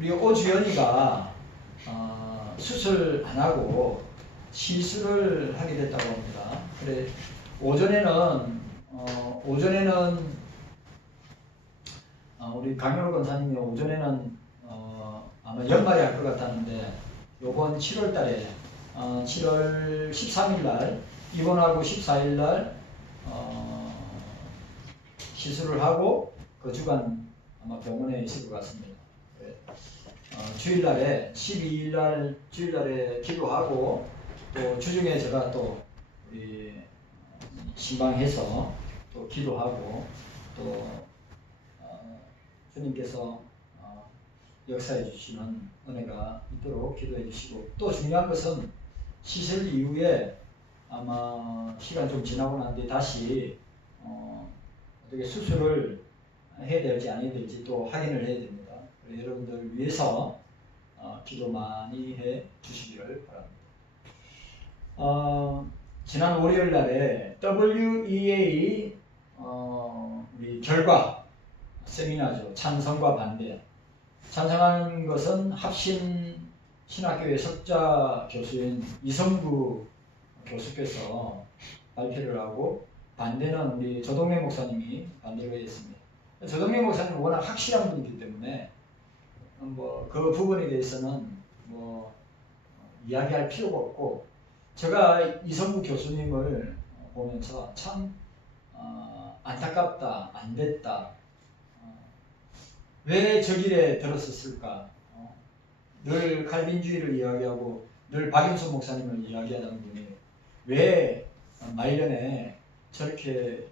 우리 오주연이가 수술 안 하고 시술을 하게 됐다고 합니다. 그래 오전에는 우리 강현우 권사님이 오전에는 아마 연말에 할 것 같았는데 요번 7월달에 7월 13일날 입원하고 14일날 시술을 하고 그 주간 아마 병원에 있을 것 같습니다. 주일날에 12일날 주일날에 기도하고 또 주중에 제가 또 우리 신방해서 또 기도하고 또 주님께서 역사해 주시는 은혜가 있도록 기도해 주시고, 또 중요한 것은 시술 이후에 아마 시간 좀 지나고 난 뒤에 다시 어떻게 수술을 해야 될지 안 해야 될지 또 확인을 해야 됩니다. 여러분들 위해서 기도 많이 해 주시기를 바랍니다. 지난 월요일 날에 WEA 우리 결과 세미나죠. 찬성과 반대. 찬성하는 것은 합신 신학교의 석자 교수인 이성구 교수께서 발표를 하고, 반대는 우리 조동래 목사님이 반대를 했습니다. 조동래 목사님은 워낙 확실한 분이기 때문에 그 부분에 대해서는 이야기할 필요가 없고, 제가 이성구 교수님을 보면서 참 안타깝다, 안 됐다, 왜 저 길에 들었었을까, 늘 칼빈주의를 이야기하고 늘 박윤수 목사님을 이야기하던 분이 왜 말년에 저렇게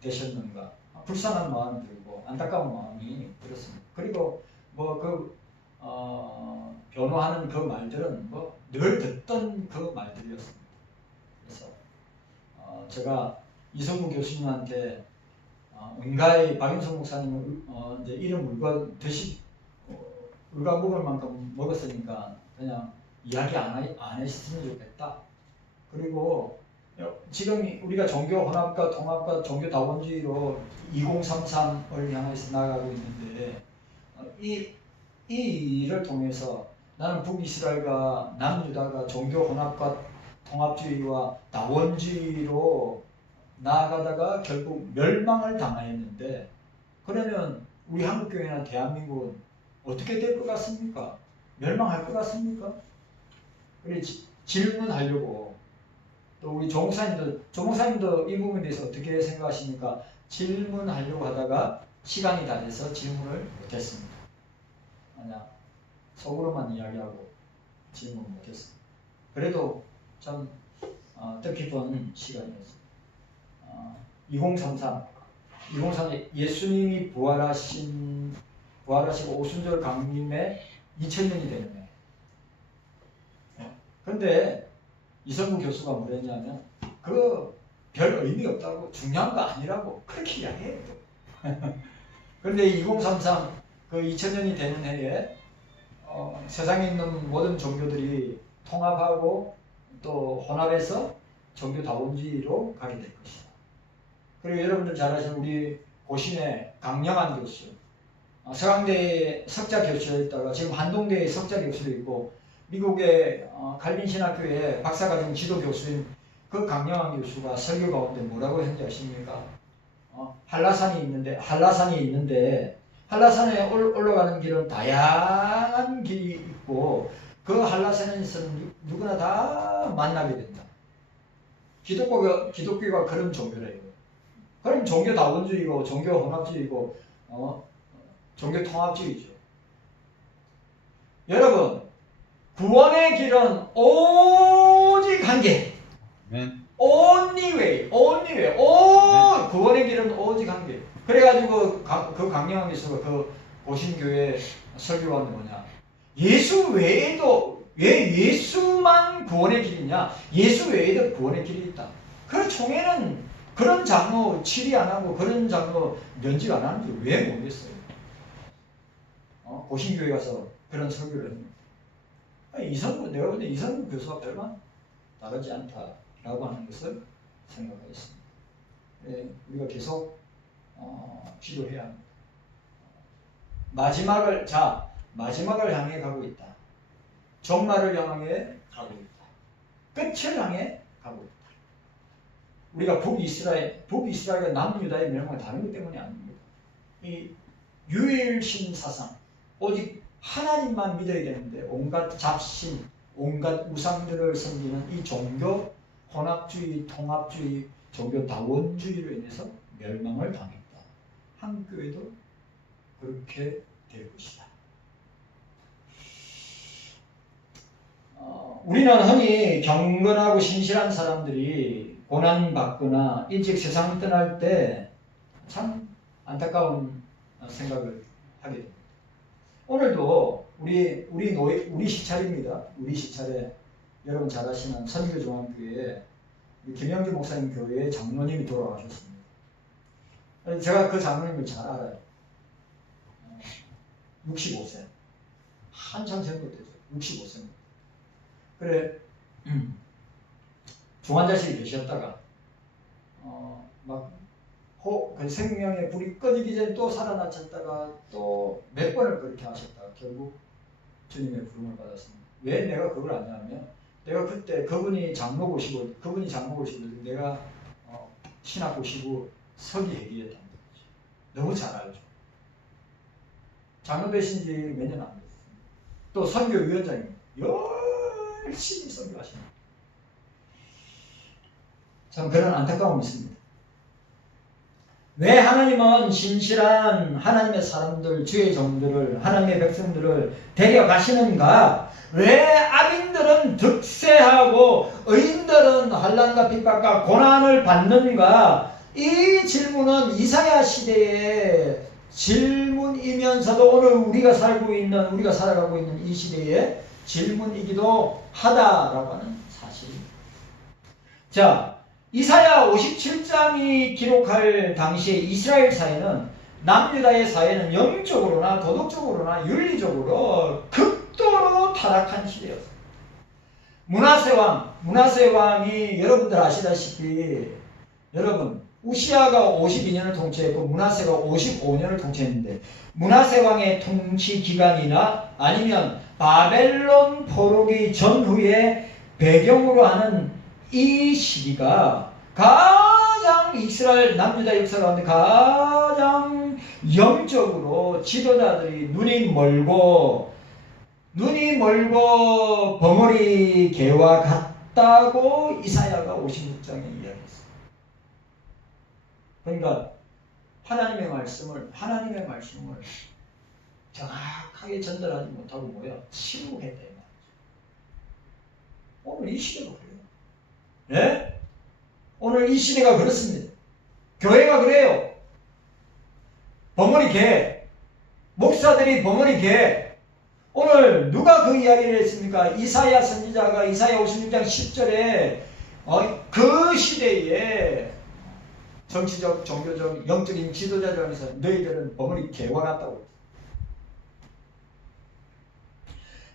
되셨는가, 불쌍한 마음이 들고 안타까운 마음이 들었습니다. 그리고 변호하는 그 말들은 늘 듣던 그 말들이었습니다. 그래서 제가 이성구 교수님한테 은가히 박윤석 목사님은 이제 이름 울가 먹을 만큼 먹었으니까 그냥 이야기 안 했으면 좋겠다. 그리고 지금 우리가 종교 혼합과 통합과 종교 다원주의로 2033을 향해서 나아가고 있는데, 이 일을 통해서 나는 북이스라엘과 남유다가 종교 혼합과 통합주의와 다원주의로 나아가다가 결국 멸망을 당하였는데, 그러면 우리 한국교회나 대한민국은 어떻게 될 것 같습니까? 멸망할 것 같습니까? 그래 질문하려고, 또 우리 조 목사님도 이 부분에 대해서 어떻게 생각하십니까? 질문하려고 하다가 시간이 다 돼서 질문을 못했습니다. 만약 속으로만 이야기하고 질문 못했습니다. 그래도 참 뜻깊은 시간이었습니다. 2033 예수님이 부활하시고 오순절 강림에 2000년이 되는 해. 그런데 이성구 교수가 뭐랬냐면 별 의미 없다고, 중요한 거 아니라고 그렇게 이야기해요. 그런데 2033 2000년이 되는 해에 세상에 있는 모든 종교들이 통합하고 또 혼합해서 종교 다원주의로 가게 될 것이다. 그리고 여러분들 잘 아시는 우리 고신의 강영한 교수, 서강대의 석자 교수였다가 지금 한동대의 석자 교수도 있고, 미국의 칼빈 신학교의 박사과정 지도 교수인 그 강영한 교수가 설교 가운데 뭐라고 했는지 아십니까? 한라산이 있는데 한라산에 올라가는 길은 다양한 길이 있고, 그 한라산에서는 누구나 다 만나게 된다. 기독교가 그런 종교래요. 그럼 종교 다원주의고 종교 혼합주의고 종교 통합주의죠. 여러분, 구원의 길은 오직 한 개. Only way. 구원의 길은 오직 한 개. 그래가지고 그 강령한 교수가 그 고신교회 설교하는 뭐냐? 예수 외에도 왜 예수만 구원의 길이냐? 예수 외에도 구원의 길이 있다. 그 총회는 그런 장로 치리 안 하고 그런 장로 면직 안 하는지 왜 모르겠어요. 고신교회 가서 그런 설교를 했는데, 내가 볼 때 이성구 교수가 별반 다르지 않다라고 하는 것을 생각하겠습니다. 우리가 계속 기도해야 합니다. 마지막을 향해 가고 있다. 종말을 향해 가고 있다. 끝을 향해 가고 있다. 우리가 북이스라엘과 남유다의 멸망을 다루기 때문이 아닙니다. 이 유일신 사상, 오직 하나님만 믿어야 되는데 온갖 잡신, 온갖 우상들을 섬기는 이 종교 혼합주의, 통합주의, 종교 다원주의로 인해서 멸망을 당했다. 한국 교회도 그렇게 될 것이다. 우리는 흔히 경건하고 신실한 사람들이 고난받거나 일찍 세상 떠날 때 참 안타까운 생각을 하게 됩니다. 오늘도 우리 시찰입니다. 우리 시찰에 여러분 잘 아시는 선교중앙교회 김영주 목사님 교회의 장로님이 돌아가셨습니다. 제가 그 장로님을 잘 알아요. 65세. 한참 생각 되죠. 65세. 그래, 중환자실에 계셨다가, 그 생명의 불이 꺼지기 전에 또 살아나셨다가 또 몇 번을 그렇게 하셨다가 결국 주님의 부름을 받았습니다. 왜 내가 그걸 아냐면, 내가 그때 그분이 장로고시고 내가 신학고시고 서기회계였다는 거죠. 너무 잘 알죠. 장로 되신 지 몇 년 안 됐습니다. 또 선교위원장입니다. 열심히 선교하십니다. 참 그런 안타까움이 있습니다. 왜 하나님은 신실한 하나님의 사람들, 주의 종들을, 하나님의 백성들을 데려가시는가? 왜 악인들은 득세하고 의인들은 환난과 핍박과 고난을 받는가? 이 질문은 이사야 시대의 질문이면서도 오늘 우리가 살아가고 있는 이 시대의 질문이기도 하다라고 하는 사실입니다. 자, 이사야 57장이 기록할 당시의 이스라엘 사회는, 남유다의 사회는 영적으로나 도덕적으로나 윤리적으로 극도로 타락한 시대였습니다. 므낫세 왕이 여러분들 아시다시피, 여러분 우시아가 52년을 통치했고 므낫세가 55년을 통치했는데, 므낫세 왕의 통치 기간이나 아니면 바벨론 포로기 전후의 배경으로 하는 이 시기가 가장 이스라엘 남유다 역사 가운데 가장 영적으로 지도자들이 눈이 멀고 벙어리 개와 같다고 이사야가 56장에 이야기했어요. 그러니까 하나님의 말씀을 정확하게 전달하지 못하고 침묵했다 이 말이죠. 오늘 이 시대도 그래요. 네? 오늘 이 시대가 그렇습니다. 교회가 그래요. 벙어리 개, 목사들이 벙어리 개. 오늘 누가 그 이야기를 했습니까? 이사야 선지자가 이사야 56장 10절에 그 시대에 정치적, 종교적, 영적인 지도자 중에서 너희들은 벙어리 개와 같다고.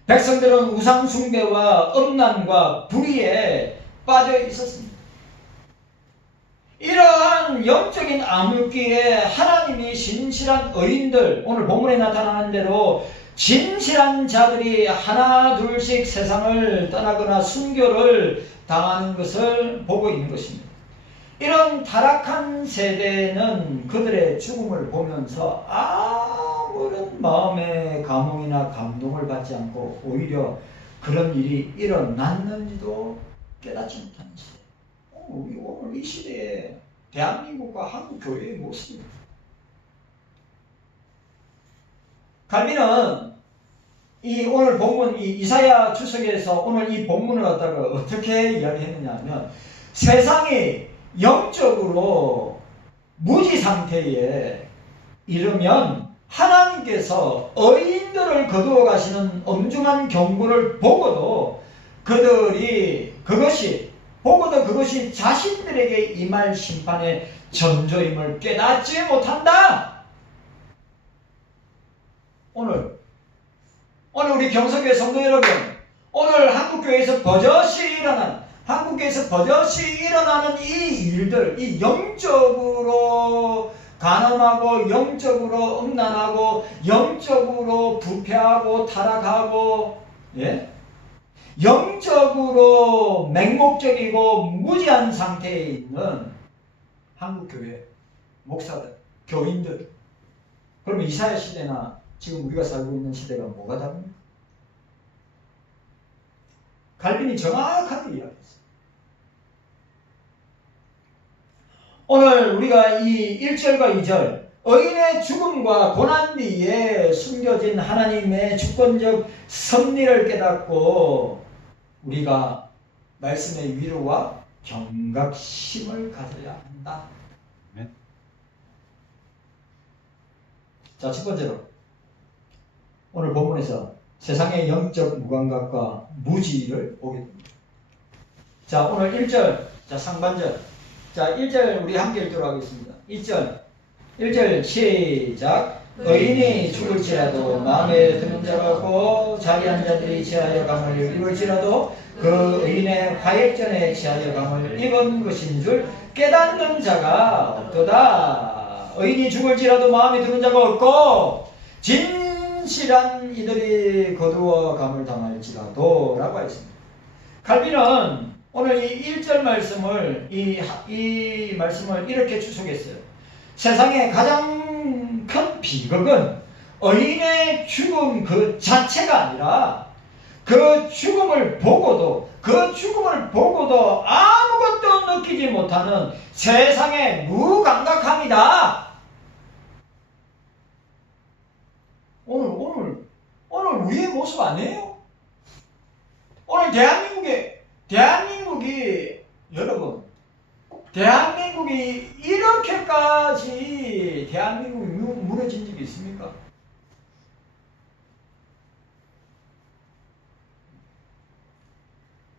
백성들은 우상 숭배와 음란과 불의에 빠져 있었습니다. 이러한 영적인 암흑기에 하나님이 신실한 의인들, 오늘 본문에 나타나는 대로 진실한 자들이 하나 둘씩 세상을 떠나거나 순교를 당하는 것을 보고 있는 것입니다. 이런 타락한 세대는 그들의 죽음을 보면서 아무런 마음의 감흥이나 감동을 받지 않고 오히려 그런 일이 일어났는지도 깨닫지 못하는 시대. 오늘 이 시대에 대한민국과 한국 교회의 모습입니다. 갈비는 이 오늘 본문 이사야 주석에서 오늘 이 본문을 갖다가 어떻게 이야기했느냐 하면, 세상이 영적으로 무지 상태에 이르면 하나님께서 의인들을 거두어 가시는 엄중한 경고를 보고도 그것이 자신들에게 임할 심판의 전조임을 깨닫지 못한다. 오늘 우리 경성교회 성도 여러분, 오늘 한국교회에서 버젓이 일어나는 이 일들, 이 영적으로 간음하고 영적으로 음란하고 영적으로 부패하고 타락하고 예? 영적으로 맹목적이고 무지한 상태에 있는 한국교회 목사들, 교인들. 그러면 이사야 시대나 지금 우리가 살고 있는 시대가 뭐가 다릅니까? 갈빈이 정확하게 이야기했어요. 오늘 우리가 이 1절과 2절 의인의 죽음과 고난 뒤에 숨겨진 하나님의 주권적 섭리를 깨닫고 우리가 말씀의 위로와 경각심을 가져야 한다. 자, 첫 번째로 오늘 본문에서 세상의 영적 무감각과 무지를 보게 됩니다. 자, 오늘 1절, 자, 상반절. 자, 1절 우리 함께 읽도록 하겠습니다. 1절 시작. 의인이 죽을지라도 마음에 드는 자가 없고 자기한 자들이 취하여 감을 입을지라도 그 의인의 화액전에 취하여 감을 입은 것인 줄 깨닫는 자가 없도다. 의인이 죽을지라도 마음에 드는 자가 없고 진실한 이들이 거두어 감을 당할지라도 라고 했습니다. 칼빈은 오늘 이 1절 말씀을 이 말씀을 이렇게 추석했어요. 세상의 가장 큰 비극은 의인의 죽음 그 자체가 아니라 그 죽음을 보고도 아무것도 느끼지 못하는 세상의 무감각함이다. 오늘 우리의 모습 아니에요? 오늘 대한민국이 여러분 대한민국이 이렇게까지 대한민국이 무너진 적이 있습니까?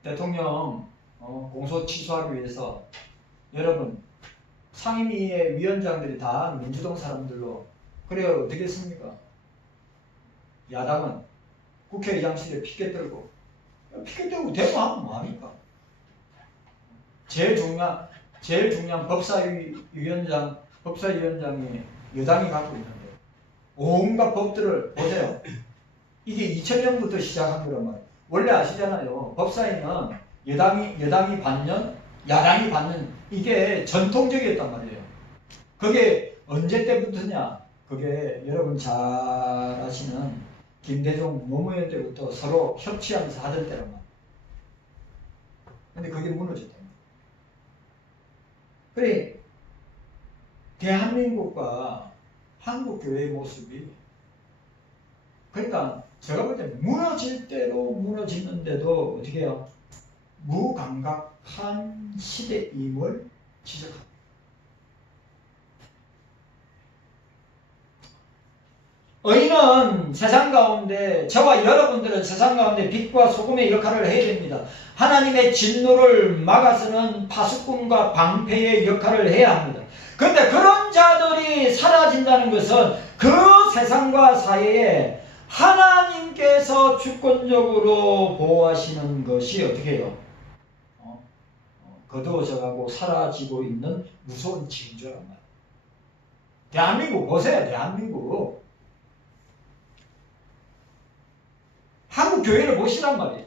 대통령 공소 취소하기 위해서 여러분 상임위의 위원장들이 다 민주당 사람들로 그래요. 어떻게 했습니까? 야당은 국회의장실에 피켓 들고 대모하면 뭐합니까? 제일 중요한 법사위원장이 여당이 갖고 있는데 온갖 법들을 보세요. 이게 2000년부터 시작한 거란 말이에요. 원래 아시잖아요. 법사위는 여당이 받는 야당이 받는 이게 전통적이었단 말이에요. 그게 언제 때부터냐? 그게 여러분 잘 아시는 김대중 노무현 때부터 서로 협치하면서 하던 때란 말이에요. 근데 그게 무너졌다. 그래, 대한민국과 한국교회의 모습이 그러니까 제가 볼 때 무너질 대로 무너지는데도 어떻게 해요? 무감각한 시대임을 지적합니다. 의인은 세상 가운데 저와 여러분들은 세상 가운데 빛과 소금의 역할을 해야 됩니다. 하나님의 진노를 막아서는 파수꾼과 방패의 역할을 해야 합니다. 그런데 그런 자들이 사라진다는 것은 그 세상과 사회에 하나님께서 주권적으로 보호하시는 것이 어떻게 해요? 거두어져 가고 사라지고 있는 무서운 징조란 말이에요. 대한민국 보세요. 대한민국. 한국 교회를 보시란 말이에요.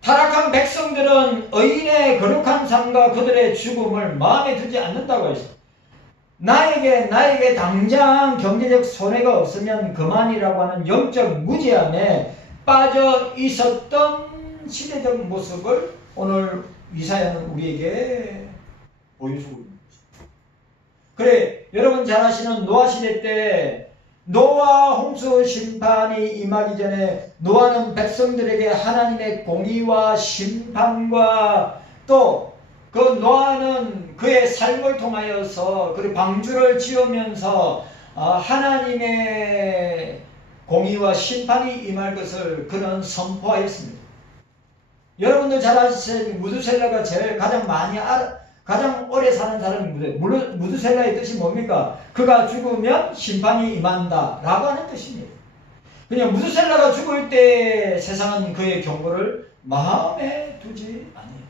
타락한 백성들은 의인의 거룩한 삶과 그들의 죽음을 마음에 두지 않는다고 했어요. 나에게 당장 경제적 손해가 없으면 그만이라고 하는 영적 무지함에 빠져 있었던 시대적 모습을 오늘 이사야는 우리에게 보여주고 있는 거죠. 그래, 여러분 잘 아시는 노아 시대 때 노아 홍수 심판이 임하기 전에 노아는 백성들에게 하나님의 공의와 심판과 또 그 노아는 그의 삶을 통하여서 그 방주를 지으면서 하나님의 공의와 심판이 임할 것을 그는 선포하였습니다. 여러분들 잘 아시는 무드셀라가 가장 오래 사는 사람이 무드셀라의 뜻이 뭡니까? 그가 죽으면 심판이 임한다 라고 하는 뜻입니다. 그냥 무드셀라가 죽을 때 세상은 그의 경고를 마음에 두지 아니했다.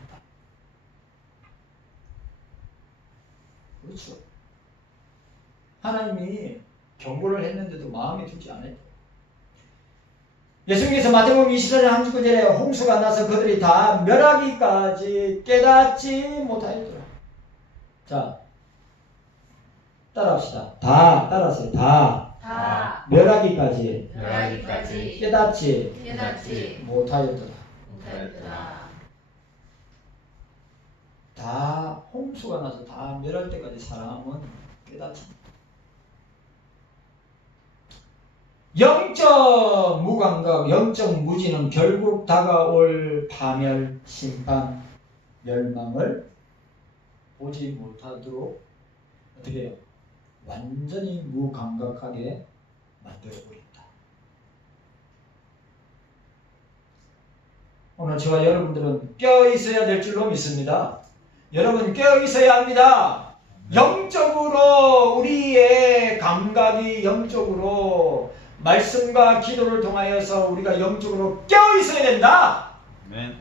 그렇죠. 하나님이 경고를 했는데도 마음에 두지 않았죠. 예수님께서 마태복음 24장 39절에 홍수가 나서 그들이 다 멸하기까지 깨닫지 못하였더라. 자, 따라합시다. 다 따라하세요. 다 멸하기까지 깨닫지 못하였더라. 다 홍수가 나서 다 멸할 때까지 사람은 깨닫지. 영적 무감각, 영적 무지는 결국 다가올 파멸, 심판, 멸망을 보지 못하도록 어떻게 해요? 완전히 무감각하게 만들어버린다. 오늘 저와 여러분들은 깨어있어야 될 줄로 믿습니다. 여러분 깨어있어야 합니다. 영적으로 우리의 감각이 영적으로 말씀과 기도를 통하여서 우리가 영적으로 깨어있어야 된다. 아멘.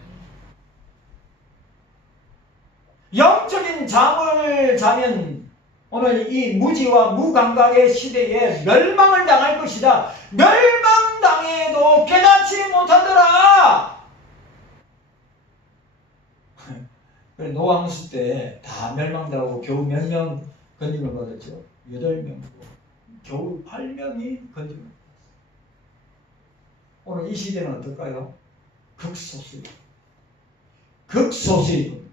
영적인 잠을 자면 오늘 이 무지와 무감각의 시대에 멸망을 당할 것이다. 멸망당해도 깨닫지 못하더라. 노왕수 때 다 멸망당하고 겨우 몇 명 건짐을 받았죠? 8명. 겨우 8명이 건짐을 받았어요. 오늘 이 시대는 어떨까요? 극소수입니다. 극소수입니다.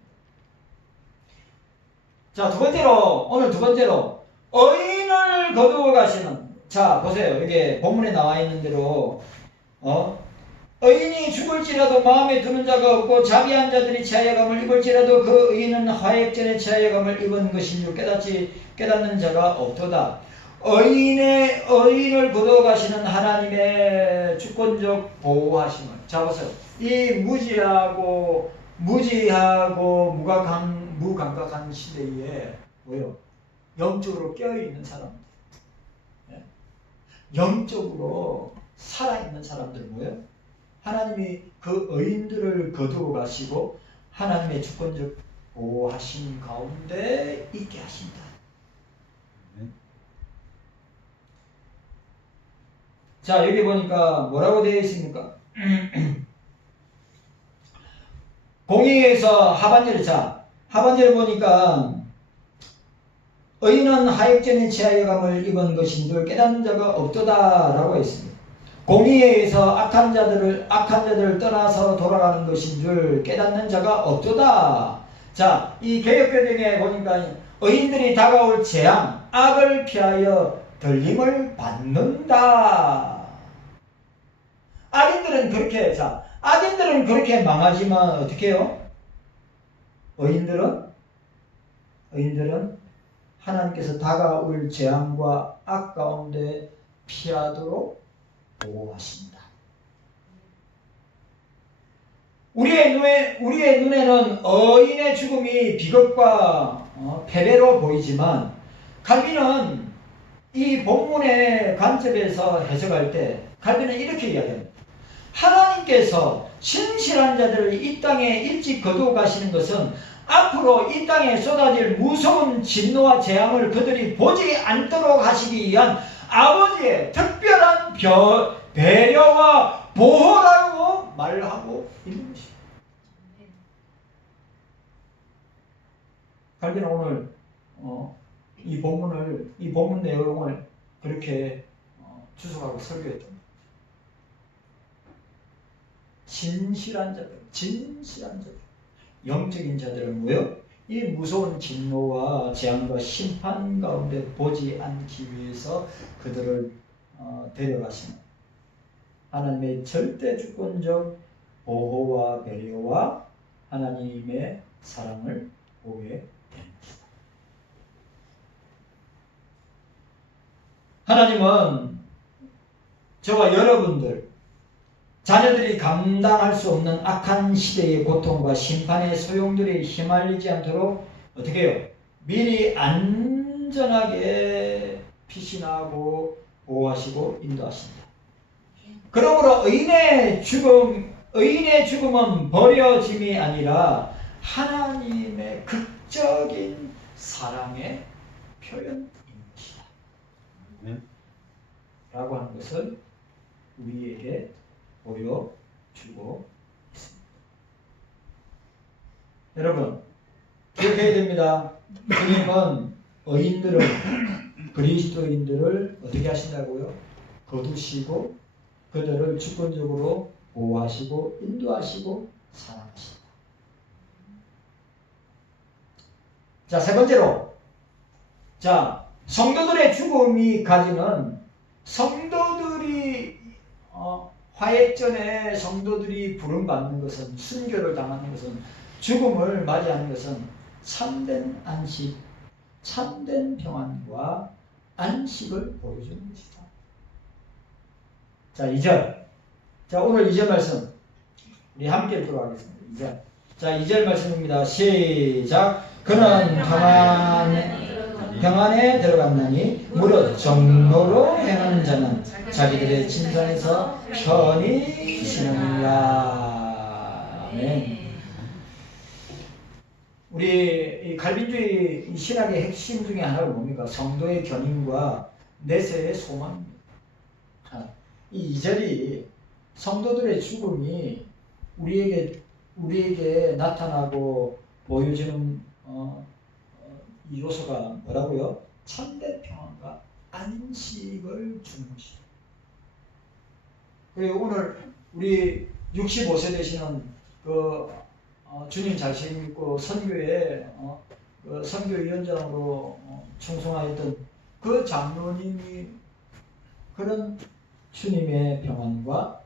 자, 오늘 두 번째로 의인을 거두어 가시는. 자, 보세요. 여기 본문에 나와 있는 대로 의인이 죽을지라도 마음에 두는 자가 없고 자비한 자들이 치하여감을 입을지라도 그 의인은 하액전에 치하여감을 입은 것인 줄 깨닫는 자가 없도다. 의인을 거두어 가시는 하나님의 주권적 보호하심을. 자, 보세요. 이 무지하고 무감각한 시대에 뭐요? 영적으로 깨어있는 사람들, 영적으로 살아있는 사람들 뭐요? 하나님이 그 의인들을 거두어 가시고 하나님의 주권적 보호하심 가운데 있게 하신다. 자, 여기 보니까 뭐라고 되어 있습니까? 공의에서 하반절에 보니까 의인은 하액전에 치하여감을 입은 것인줄 깨닫는 자가 없도다 라고 했습니다. 공의에서 악한 자들을 떠나서 돌아가는 것인 줄 깨닫는 자가 없도다. 자, 이 개역개정에 보니까 의인들이 다가올 재앙, 악을 피하여 들림을 받는다. 악인들은 그렇게 망하지만 어떻게 해요? 의인들은 하나님께서 다가올 재앙과 악 가운데 피하도록 보호하십니다. 우리의 눈에는 의인의 죽음이 비극과 패배로 보이지만 칼빈은 이 본문의 관점에서 해석할 때 칼빈은 이렇게 이야기합니다. 하나님께서 신실한 자들을 이 땅에 일찍 거두어 가시는 것은 앞으로 이 땅에 쏟아질 무서운 진노와 재앙을 그들이 보지 않도록 하시기 위한 아버지의 특별한 배려와 보호라고 말하고 있는 것입니다. 칼빈은 오늘 이 본문 내용을 그렇게 추석하고 설교했던 진실한 자들, 영적인 자들은 뭐요? 이 무서운 진노와 재앙과 심판 가운데 보지 않기 위해서 그들을 데려가시는 하나님의 절대 주권적 보호와 배려와 하나님의 사랑을 보게 되는 것이다. 하나님은 저와 여러분들 자녀들이 감당할 수 없는 악한 시대의 고통과 심판의 소용돌이에 휘말리지 않도록 어떻게 해요? 미리 안전하게 피신하고 보호하시고 인도하십니다. 그러므로 의인의 죽음은 버려짐이 아니라 하나님의 극적인 사랑의 표현인 것이다. 라고 하는 것을 우리에게 보여주고 있습니다. 여러분, 기억해야 됩니다. 주님은 의인들을, 그리스도인들을 어떻게 하신다고요? 거두시고 그들을 주권적으로 보호하시고 인도하시고 사랑하신다. 자, 세 번째로, 자, 성도들의 죽음이 가지는, 성도들이 화해전에 성도들이 부름받는 것은, 순교를 당하는 것은, 죽음을 맞이하는 것은 참된 안식, 참된 평안과 안식을 보여주는 것이다. 자, 2절. 자, 오늘 2절 말씀 우리 함께 읽도록 하겠습니다. 2절. 자, 2절 말씀입니다. 시작. 그는 평안에 들어갔나니 무릇 정로로 행하는 자는 자기들의 침상에서 편히 쉬느니라. 아멘. 우리 이 갈비주의 신학의 핵심 중에 하나가 뭡니까? 성도의 견인과 내세의 소망입니다. 이 2절이 성도들의 죽음이 우리에게 나타나고 보여주는 이 요소가 뭐라고요? 참된 평안과 안식을 주는 것이다. 그리고 오늘 우리 65세 되시는 주님 자신 믿고 선교에 선교위원장으로 충성하였던 그 장로님이 그런 주님의 평안과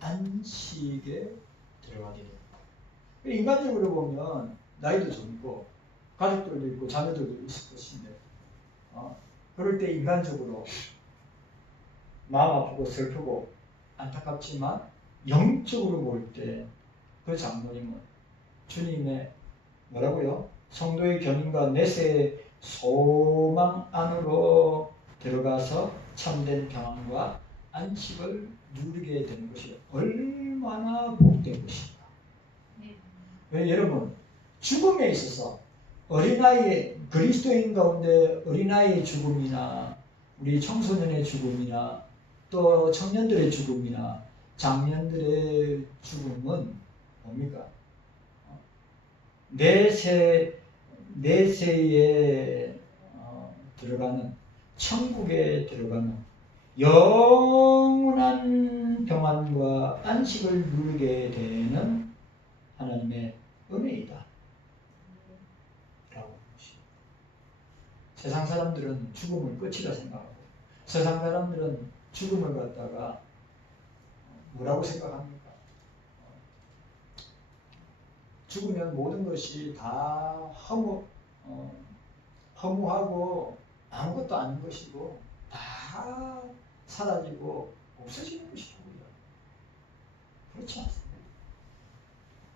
안식에 들어가게 됩니다. 인간적으로 보면 나이도 젊고 가족들도 있고 자녀들도 있을 것인데 그럴 때 인간적으로 마음 아프고 슬프고 안타깝지만 영적으로 볼 때 그 장로님은 주님의 뭐라고요? 성도의 견인과 내세의 소망 안으로 들어가서 참된 평안과 안식을 누리게 되는 것이 얼마나 복된 것인가. 왜 여러분, 죽음에 있어서 어린아이의, 그리스도인 가운데 어린아이의 죽음이나 우리 청소년의 죽음이나 또 청년들의 죽음이나 장년들의 죽음은 뭡니까? 내세에 들어가는, 천국에 들어가는 영원한 평안과 안식을 누리게 되는 하나님의 은혜이다 라고 보십니다. 세상 사람들은 죽음을 끝이라 생각하고, 세상 사람들은 죽음을 갖다가 뭐라고 생각합니까? 죽으면 모든 것이 다 허무하고 아무것도 아닌 것이고 다 사라지고 없어지는 것이라고요. 그렇지 않습니다.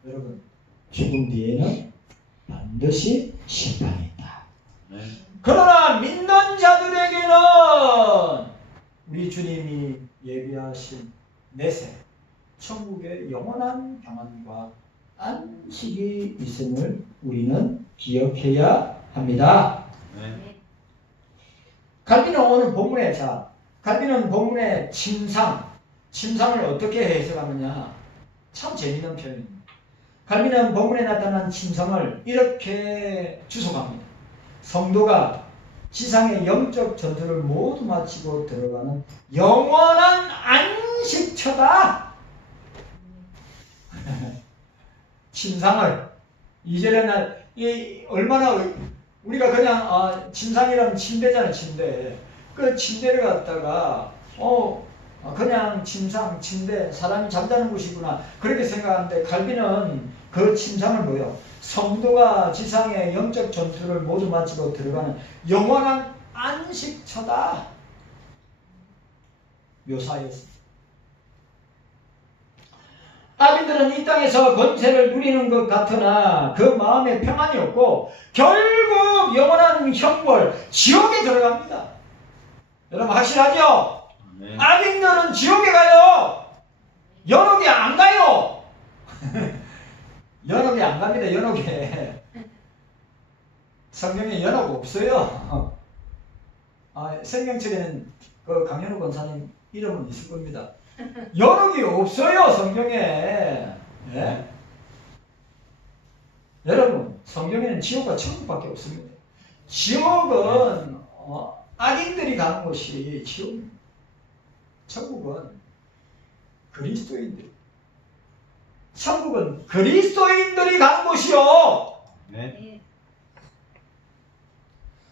여러분, 죽음 뒤에는 반드시 심판이 있다. 그러나 믿는 자들에게는 우리 주님이 예비하신 내세, 천국의 영원한 평안과 안식이 있음을 우리는 기억해야 합니다. 갈비는 오늘 본문에, 갈비는 본문의 침상을 어떻게 해석하느냐? 참 재미있는 표현입니다. 갈비는 본문에 나타난 침상을 이렇게 주석합니다. 성도가 지상의 영적 전투를 모두 마치고 들어가는 영원한 안식처다. 침상을 이전에는 얼마나 우리가 그냥 침상이라면 침대잖아요. 침대. 그 침대를 갖다가 그냥 침대 사람이 잠자는 곳이구나 그렇게 생각하는데, 갈비는 그 침상을 뭐요? 성도가 지상의 영적 전투를 모두 마치고 들어가는 영원한 안식처다 묘사했습니다. 악인들은 이 땅에서 권세를 누리는 것 같으나 그 마음에 평안이 없고 결국 영원한 형벌, 지옥에 들어갑니다. 여러분 확실하죠? 네. 악인들은 지옥에 가요. 연옥에 안 가요. 연옥에 안 갑니다. 연옥에. 성경에 연옥 없어요. 생명책에는 그 강현우 권사님 이름은 있을 겁니다. 여러 개 없어요, 성경에. 예? 여러분, 성경에는 지옥과 천국밖에 없습니다. 지옥은 악인들이 가는 곳이 지옥입니다. 천국은 그리스도인들. 천국은 그리스도인들이 가는 곳이요. 네.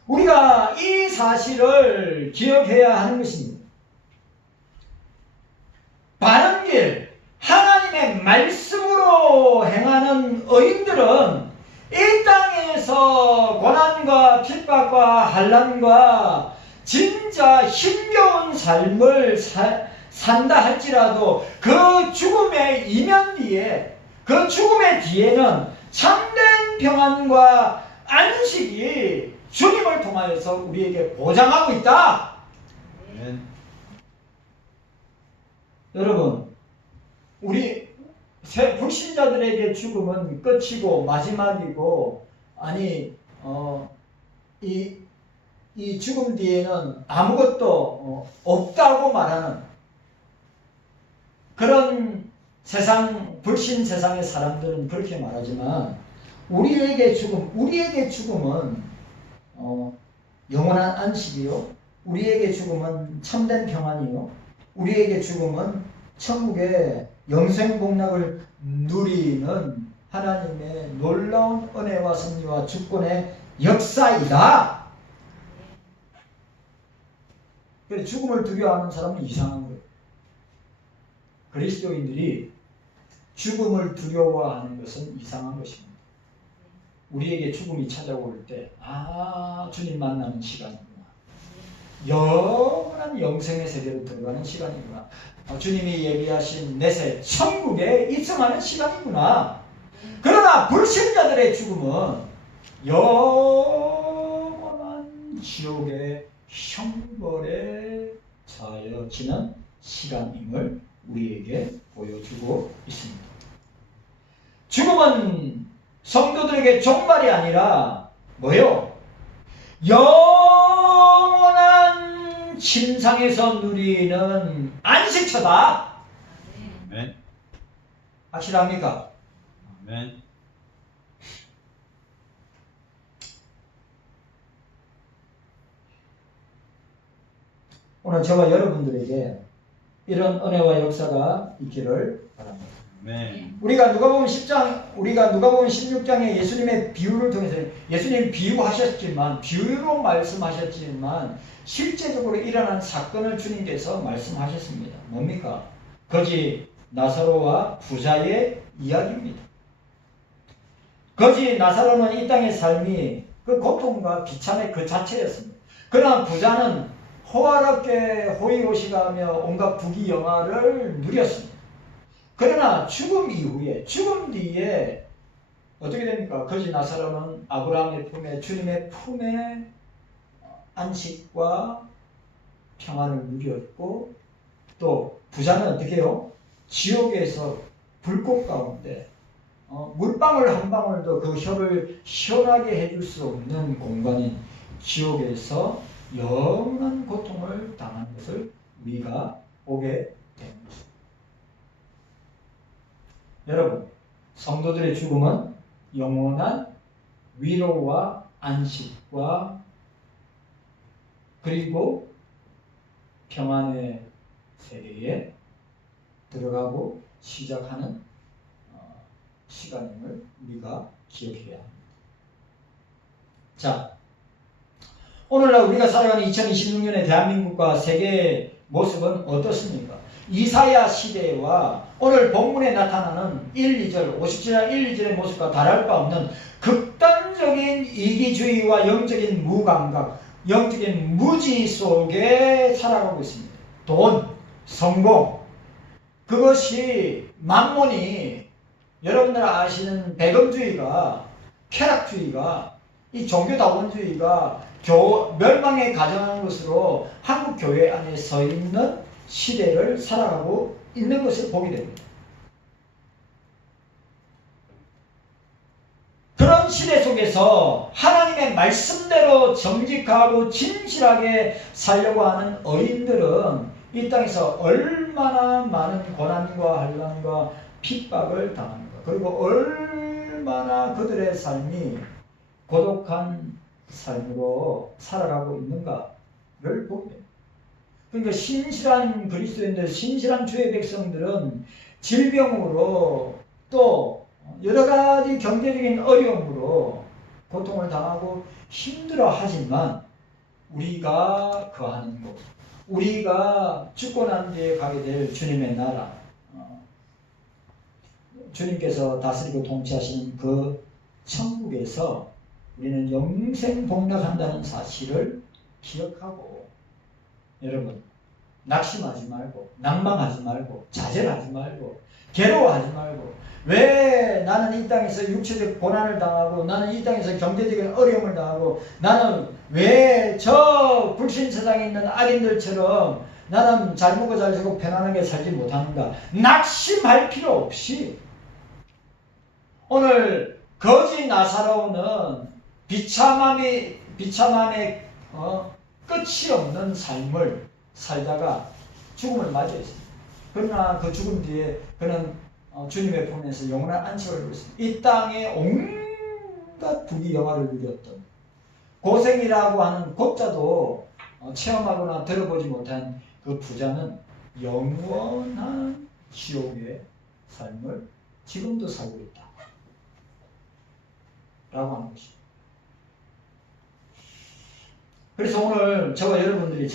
우리가 이 사실을 기억해야 하는 것입니다. 바른 길, 하나님의 말씀으로 행하는 의인들은 이 땅에서 고난과 핍박과 환난과 진짜 힘겨운 삶을 산다 할지라도 그 죽음의 이면 뒤에, 그 죽음의 뒤에는 참된 평안과 안식이 주님을 통하여서 우리에게 보장하고 있다. 네. 여러분, 우리 불신자들에게 죽음은 끝이고 마지막이고, 이 죽음 뒤에는 아무것도 없다고 말하는 그런 세상, 불신 세상의 사람들은 그렇게 말하지만, 우리에게 죽음은 영원한 안식이요, 우리에게 죽음은 참된 평안이요, 우리에게 죽음은 천국의 영생복락을 누리는 하나님의 놀라운 은혜와 섭리와 주권의 역사이다. 그래서 죽음을 두려워하는 사람은 이상한 거예요. 그리스도인들이 죽음을 두려워하는 것은 이상한 것입니다. 우리에게 죽음이 찾아올 때, 주님 만나는 시간이구나. 영원한 영생의 세계로 들어가는 시간이구나. 주님이 예비하신 내세 천국에 입성하는 시간이구나. 그러나 불신자들의 죽음은 영원한 지옥의 형벌에 처해지는 시간임을 우리에게 보여주고 있습니다. 죽음은 성도들에게 종말이 아니라 뭐요? 영원한 침상에서 누리는 안식처다. 아멘. 확실합니까? 아멘. 오늘 저와 여러분들에게 이런 은혜와 역사가 있기를 바랍니다. 아멘. 우리가 누가복음 16장에 예수님의 비유를 통해서 예수님 비유로 말씀하셨지만 실제적으로 일어난 사건을 주님께서 말씀하셨습니다. 뭡니까? 거지 나사로와 부자의 이야기입니다. 거지 나사로는 이 땅의 삶이 그 고통과 비참의 그 자체였습니다. 그러나 부자는 호화롭게 호의호식하며 온갖 부귀영화를 누렸습니다. 그러나 죽음 뒤에 어떻게 됩니까? 거지 나사로는 아브라함의 품에, 주님의 품에 안식과 평안을 누렸고, 또 부자는 어떻게 해요? 지옥에서 불꽃 가운데 물방울 한 방울도 그 혀를 시원하게 해줄 수 없는 공간인 지옥에서 영원한 고통을 당한 것을 우리가 보게 되는 것입니다. 여러분, 성도들의 죽음은 영원한 위로와 안식과 그리고 평안의 세계에 들어가고 시작하는 시간임을 우리가 기억해야 합니다. 자, 오늘날 우리가 살아가는 2026년의 대한민국과 세계의 모습은 어떻습니까? 이사야 시대와 오늘 본문에 나타나는 1, 2절, 57장 1, 2절의 모습과 다를 바 없는 극단적인 이기주의와 영적인 무감각, 영적인 무지 속에 살아가고 있습니다. 돈, 성공, 그것이 만몬이, 여러분들 아시는 배금주의가, 쾌락주의가, 이 종교다원주의가 멸망에 가정하는 것으로 한국 교회 안에 서 있는 시대를 살아가고 있는 것을 보게 됩니다. 그런 시대 속에서 하나님의 하나님의 말씀대로 정직하고 진실하게 살려고 하는 어린들은 이 땅에서 얼마나 많은 고난과 환난과 핍박을 당하는가. 그리고 얼마나 그들의 삶이 고독한 삶으로 살아가고 있는가를 보게 됩니다. 그러니까 신실한 그리스도인들, 신실한 주의 백성들은 질병으로 또 여러 가지 경제적인 어려움으로 고통을 당하고 힘들어 하지만 우리가 거하는 곳, 우리가 죽고 난 뒤에 가게 될 주님의 나라, 주님께서 다스리고 통치하시는 그 천국에서 우리는 영생 복락한다는 사실을 기억하고, 여러분 낙심하지 말고 낭망하지 말고 좌절하지 말고 괴로워하지 말고, 왜 나는 이 땅에서 육체적 고난을 당하고 나는 이 땅에서 경제적인 어려움을 당하고 나는 왜 저 불신 세상에 있는 악인들처럼 나는 잘 먹고 잘 살고 편안하게 살지 못하는가. 낙심할 필요 없이 오늘 거지 나사로는 비참함의 끝이 없는 삶을 살다가 죽음을 맞이했습니다. 그러나 그 죽음 뒤에 그는 주님의 품에서 영원한 안식을 누렸습니다. 이 땅에 온갖 부귀영화를 누렸던 고생이라고 하는 고자도 체험하거나 들어보지 못한 그 부자는 영원한 지옥의 삶을 지금도 살고 있다 라고 하는 것입니다. 그래서 오늘 저와 여러분들이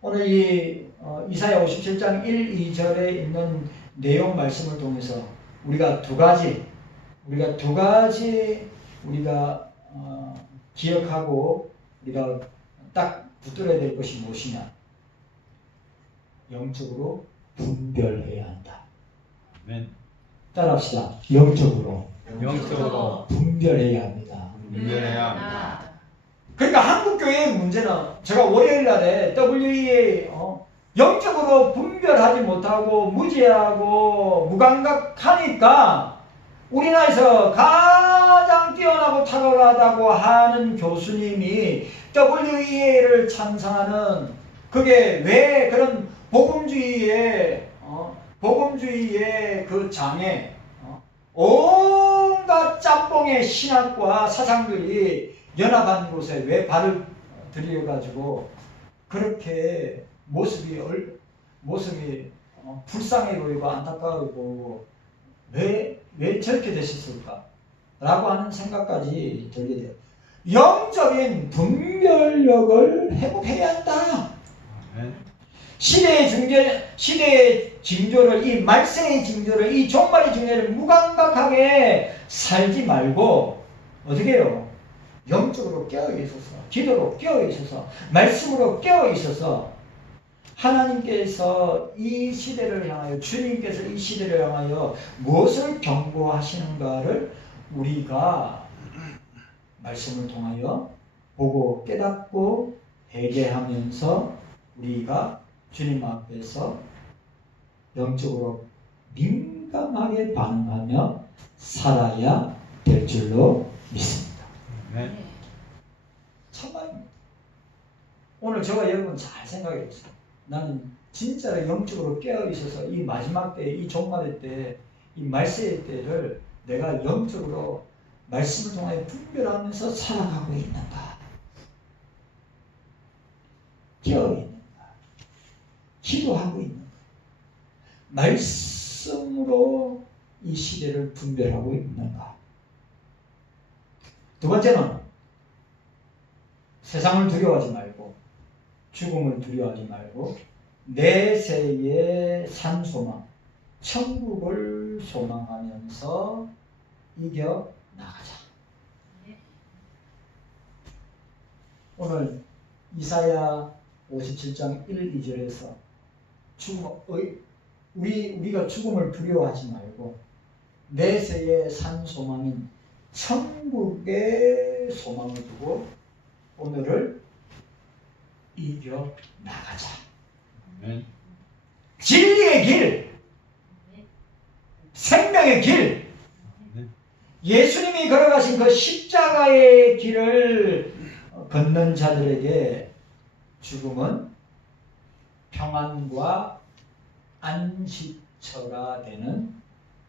오늘 이 이사야 57장 1, 2절에 있는 내용 말씀을 통해서 우리가 두 가지 기억하고 우리가 딱 붙들어야 될 것이 무엇이냐? 영적으로 분별해야 한다. 아멘. 따라합시다. 영적으로 분별해야 합니다. 분별해야 합니다. 그러니까 한국교회의 문제는 제가 월요일날에 WEA 영적으로 분별하지 못하고 무지하고 무감각하니까 우리나라에서 가장 뛰어나고 탁월하다고 하는 교수님이 WEA를 찬성하는, 그게 왜 그런 복음주의의 그 장에 온갖 짬뽕의 신학과 사상들이 연합한 곳에 왜 발을 들여가지고 그렇게 모습이 불쌍해 보이고 안타까워 보이고 왜 저렇게 되셨을까? 라고 하는 생각까지 들게 돼요. 영적인 분별력을 회복해야 한다. 아멘. 시대의 징조를, 이 말세의 징조를, 이 종말의 징조를 무감각하게 살지 말고 어떻게 해요? 영적으로 깨어있어서, 기도로 깨어있어서, 말씀으로 깨어있어서 하나님께서 이 시대를 향하여, 주님께서 이 시대를 향하여 무엇을 경고하시는가를 우리가 말씀을 통하여 보고 깨닫고 회개하면서 우리가 주님 앞에서 영적으로 민감하게 반응하며 살아야 될 줄로 믿습니다. 아멘. 참말입니다. 오늘 저와 여러분 잘 생각해 보세요. 나는 진짜로 영적으로 깨어있어서 이 마지막 때, 이 종말의 때, 이 말세의 때를 내가 영적으로 말씀을 통하여 분별하면서 살아가고 있는가? 깨어있는가? 기도하고 있는가? 말씀으로 이 시대를 분별하고 있는가? 두 번째는 세상을 두려워하지 말고 죽음을 두려워하지 말고 내세의 산 소망, 천국을 소망하면서 이겨 나가자. 오늘 이사야 57장 1, 2절에서 우리가 죽음을 두려워하지 말고 내세의 산 소망인 천국의 소망을 두고 오늘을 이겨 나가자. 아멘. 진리의 길, 생명의 길, 아멘. 예수님이 걸어가신 그 십자가의 길을 걷는 자들에게 죽음은 평안과 안식처가 되는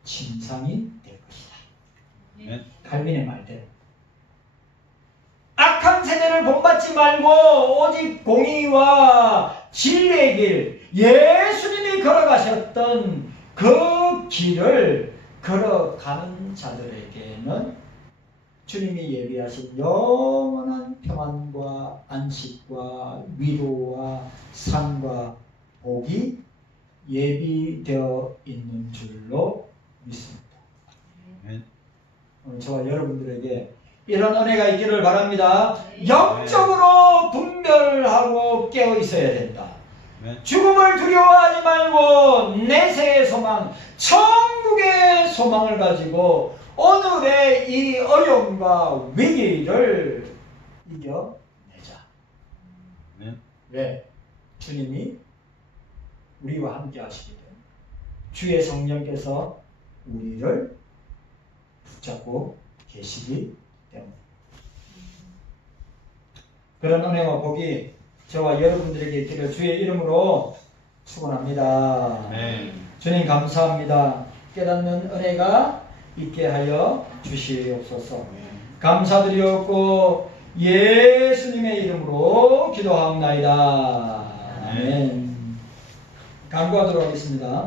침상이 될 것이다. 아멘. 칼빈의 말대로 악한 세대를 본받지 말고 오직 공의와 진리의 길, 예수님이 걸어가셨던 그 길을 걸어가는 자들에게는 주님이 예비하신 영원한 평안과 안식과 위로와 상과 복이 예비되어 있는 줄로 믿습니다. 아멘. 오늘 저와 여러분들에게 이런 은혜가 있기를 바랍니다. 영적으로 분별하고 깨어 있어야 된다. 아멘. 죽음을 두려워하지 말고 내세의 소망, 천국의 소망을 가지고 오늘의 이 어려움과 위기를 이겨내자. 아멘. 왜? 주님이 우리와 함께 하시기 때문에 주의 성령께서 우리를 붙잡고 계시기 때문에 그런 은혜와 복이 저와 여러분들에게 있기를 주의 이름으로 축원합니다. 아멘. 주님 감사합니다. 깨닫는 은혜가 있게 하여 주시옵소서. 감사드리옵고 예수님의 이름으로 기도하옵나이다. 아멘. 간구하도록 하겠습니다.